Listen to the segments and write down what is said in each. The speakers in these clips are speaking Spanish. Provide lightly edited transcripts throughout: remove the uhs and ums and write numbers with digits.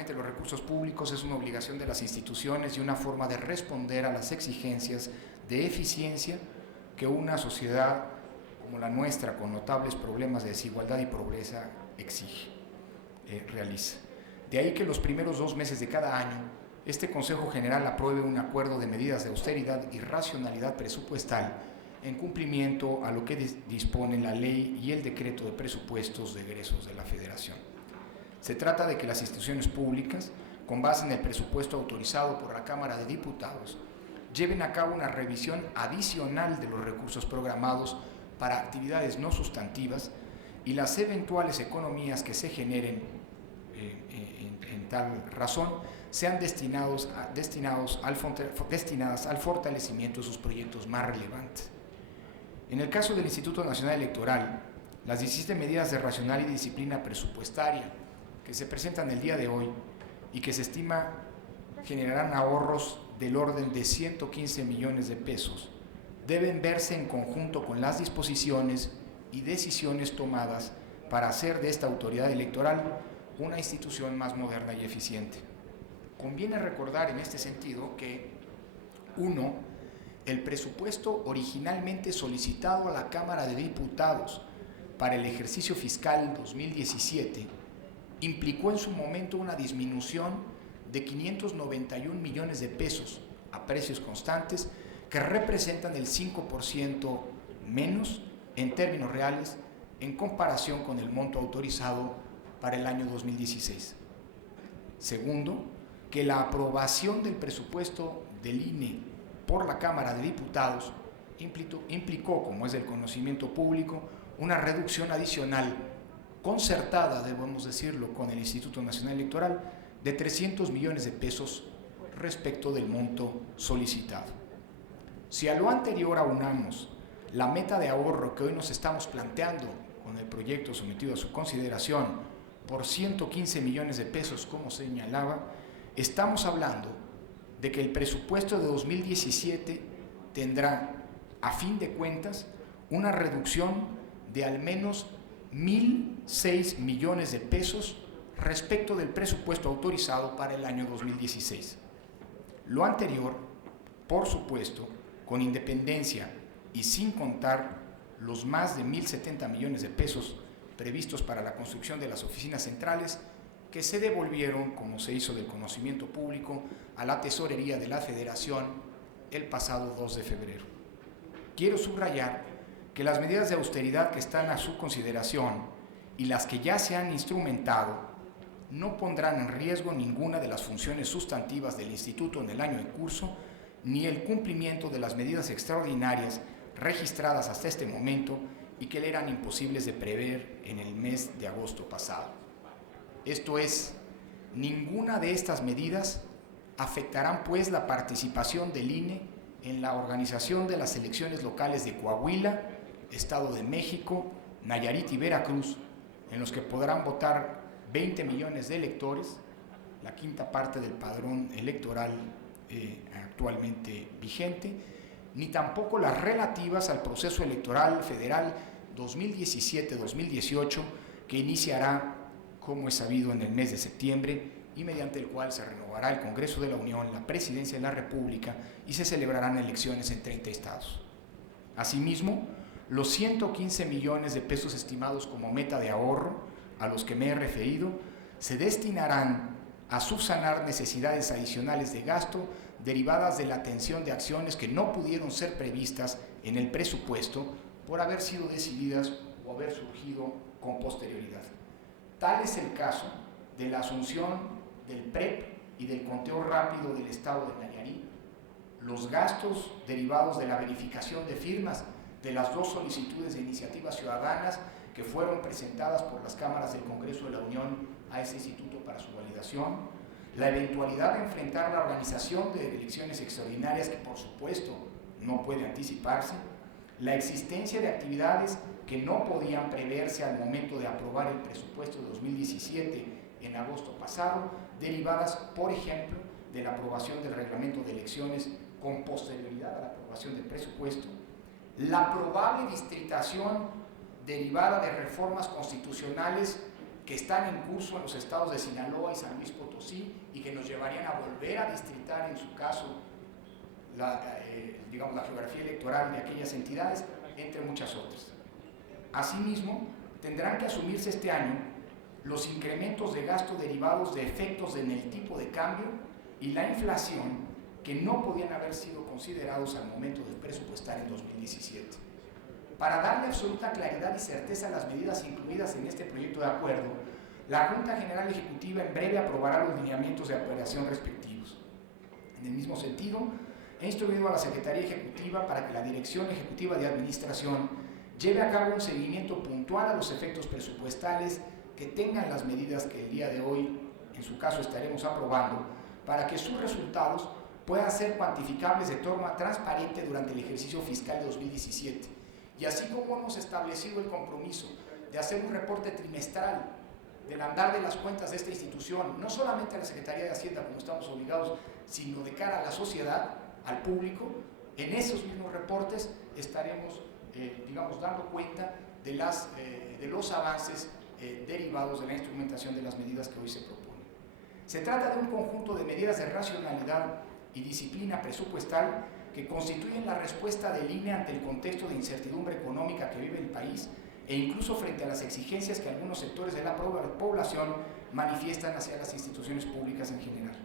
finalmente los recursos públicos es una obligación de las instituciones y una forma de responder a las exigencias de eficiencia que una sociedad como la nuestra, con notables problemas de desigualdad y pobreza, realiza. De ahí que los primeros 2 meses de cada año, este Consejo General apruebe un acuerdo de medidas de austeridad y racionalidad presupuestal en cumplimiento a lo que dispone la ley y el decreto de presupuestos de egresos de la Federación. Se trata de que las instituciones públicas, con base en el presupuesto autorizado por la Cámara de Diputados, lleven a cabo una revisión adicional de los recursos programados para actividades no sustantivas y las eventuales economías que se generen en tal razón sean destinadas al fortalecimiento de sus proyectos más relevantes. En el caso del Instituto Nacional Electoral, las 17 medidas de racional y disciplina presupuestaria que se presentan el día de hoy y que se estima generarán ahorros del orden de 115 millones de pesos, deben verse en conjunto con las disposiciones y decisiones tomadas para hacer de esta autoridad electoral una institución más moderna y eficiente. Conviene recordar en este sentido que, 1. El presupuesto originalmente solicitado a la Cámara de Diputados para el ejercicio fiscal 2017 implicó en su momento una disminución de 591 millones de pesos a precios constantes, que representan el 5% menos en términos reales en comparación con el monto autorizado para el año 2016. Segundo, que la aprobación del presupuesto del INE por la Cámara de Diputados implicó, como es del conocimiento público, una reducción adicional concertada, debemos decirlo, con el Instituto Nacional Electoral de 300 millones de pesos respecto del monto solicitado. Si a lo anterior aunamos la meta de ahorro que hoy nos estamos planteando con el proyecto sometido a su consideración por 115 millones de pesos, como señalaba, estamos hablando de que el presupuesto de 2017 tendrá, a fin de cuentas, una reducción de al menos 1.006 millones de pesos respecto del presupuesto autorizado para el año 2016. Lo anterior, por supuesto, con independencia y sin contar los más de 1.070 millones de pesos previstos para la construcción de las oficinas centrales que se devolvieron, como se hizo del conocimiento público, a la tesorería de la Federación el pasado 2 de febrero. Quiero subrayar que las medidas de austeridad que están a su consideración y las que ya se han instrumentado no pondrán en riesgo ninguna de las funciones sustantivas del Instituto en el año en curso, ni el cumplimiento de las medidas extraordinarias registradas hasta este momento y que le eran imposibles de prever en el mes de agosto pasado. Esto es, ninguna de estas medidas afectarán pues la participación del INE en la organización de las elecciones locales de Coahuila, Estado de México, Nayarit y Veracruz, en los que podrán votar 20 millones de electores, la quinta parte del padrón electoral actualmente vigente, ni tampoco las relativas al proceso electoral federal 2017-2018, que iniciará, como es sabido, en el mes de septiembre y mediante el cual se renovará el Congreso de la Unión, la Presidencia de la República y se celebrarán elecciones en 30 estados. Asimismo, los 115 millones de pesos estimados como meta de ahorro a los que me he referido se destinarán a subsanar necesidades adicionales de gasto derivadas de la atención de acciones que no pudieron ser previstas en el presupuesto por haber sido decididas o haber surgido con posterioridad. Tal es el caso de la asunción del PREP y del conteo rápido del estado de Nayarit, los gastos derivados de la verificación de firmas de las 2 solicitudes de iniciativas ciudadanas que fueron presentadas por las cámaras del Congreso de la Unión a ese instituto para su validación, la eventualidad de enfrentar la organización de elecciones extraordinarias que por supuesto no puede anticiparse, la existencia de actividades que no podían preverse al momento de aprobar el presupuesto de 2017 en agosto pasado, derivadas, por ejemplo, de la aprobación del reglamento de elecciones con posterioridad a la aprobación del presupuesto, la probable distritación derivada de reformas constitucionales que están en curso en los estados de Sinaloa y San Luis Potosí y que nos llevarían a volver a distritar, en su caso, la geografía electoral de aquellas entidades, entre muchas otras. Asimismo, tendrán que asumirse este año los incrementos de gasto derivados de efectos en el tipo de cambio y la inflación que no podían haber sido considerados al momento de presupuestar en 2017. Para darle absoluta claridad y certeza a las medidas incluidas en este proyecto de acuerdo, la Junta General Ejecutiva en breve aprobará los lineamientos de operación respectivos. En el mismo sentido, he instruido a la Secretaría Ejecutiva para que la Dirección Ejecutiva de Administración lleve a cabo un seguimiento puntual a los efectos presupuestales que tengan las medidas que el día de hoy, en su caso, estaremos aprobando, para que sus resultados puedan ser cuantificables de forma transparente durante el ejercicio fiscal de 2017. Y así como hemos establecido el compromiso de hacer un reporte trimestral del andar de las cuentas de esta institución, no solamente a la Secretaría de Hacienda, como estamos obligados, sino de cara a la sociedad, al público, en esos mismos reportes estaremos, dando cuenta de los avances derivados de la instrumentación de las medidas que hoy se proponen. Se trata de un conjunto de medidas de racionalidad y disciplina presupuestal que constituyen la respuesta del INE ante el contexto de incertidumbre económica que vive el país e incluso frente a las exigencias que algunos sectores de la población manifiestan hacia las instituciones públicas en general.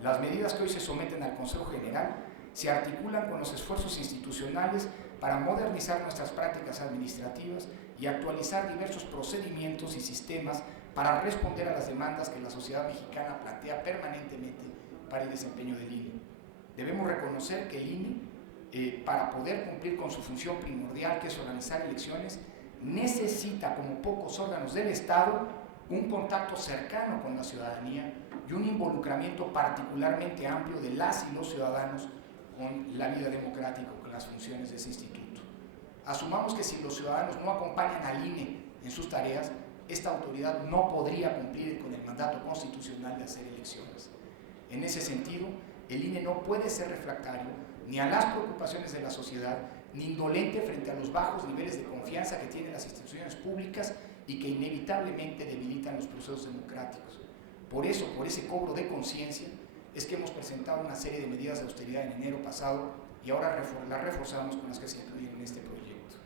Las medidas que hoy se someten al Consejo General se articulan con los esfuerzos institucionales para modernizar nuestras prácticas administrativas y actualizar diversos procedimientos y sistemas para responder a las demandas que la sociedad mexicana plantea permanentemente para el desempeño del INE. Debemos reconocer que el INE, para poder cumplir con su función primordial, que es organizar elecciones, necesita, como pocos órganos del Estado, un contacto cercano con la ciudadanía y un involucramiento particularmente amplio de las y los ciudadanos con la vida democrática, con las funciones de ese instituto. Asumamos que si los ciudadanos no acompañan al INE en sus tareas, esta autoridad no podría cumplir con el mandato constitucional de hacer elecciones. En ese sentido, el INE no puede ser refractario ni a las preocupaciones de la sociedad, ni indolente frente a los bajos niveles de confianza que tienen las instituciones públicas y que inevitablemente debilitan los procesos democráticos. Por eso, por ese cobro de conciencia, es que hemos presentado una serie de medidas de austeridad en enero pasado y ahora las reforzamos con las que se incluyen en este proyecto.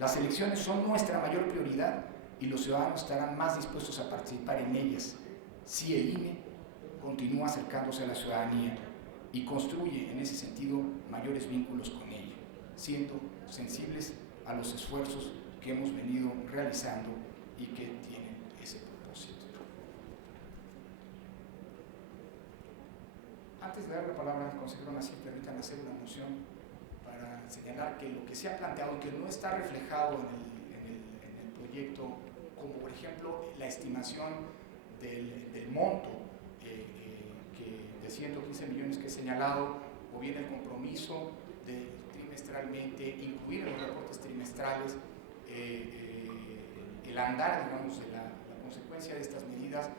Las elecciones son nuestra mayor prioridad y los ciudadanos estarán más dispuestos a participar en ellas si el INE continúa acercándose a la ciudadanía y construye en ese sentido mayores vínculos con ella, siendo sensibles a los esfuerzos que hemos venido realizando y que tienen ese propósito. Antes de dar la palabra al consejero Nasif, permítanme hacer una moción para señalar que lo que se ha planteado y que no está reflejado en el proyecto, como por ejemplo la estimación del monto de 115 millones que he señalado, o bien el compromiso de trimestralmente incluir en los reportes trimestrales el andar, digamos, de la consecuencia de estas medidas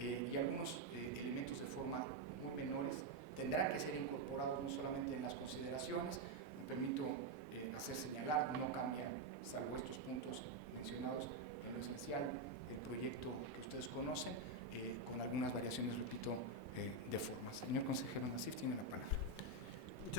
y algunos elementos de forma muy menores tendrán que ser incorporados no solamente en las consideraciones. Me permito hacer señalar, no cambia, salvo estos puntos mencionados, en lo esencial el proyecto que ustedes conocen, con algunas variaciones, repito, de forma. Señor consejero Nasif, tiene la palabra.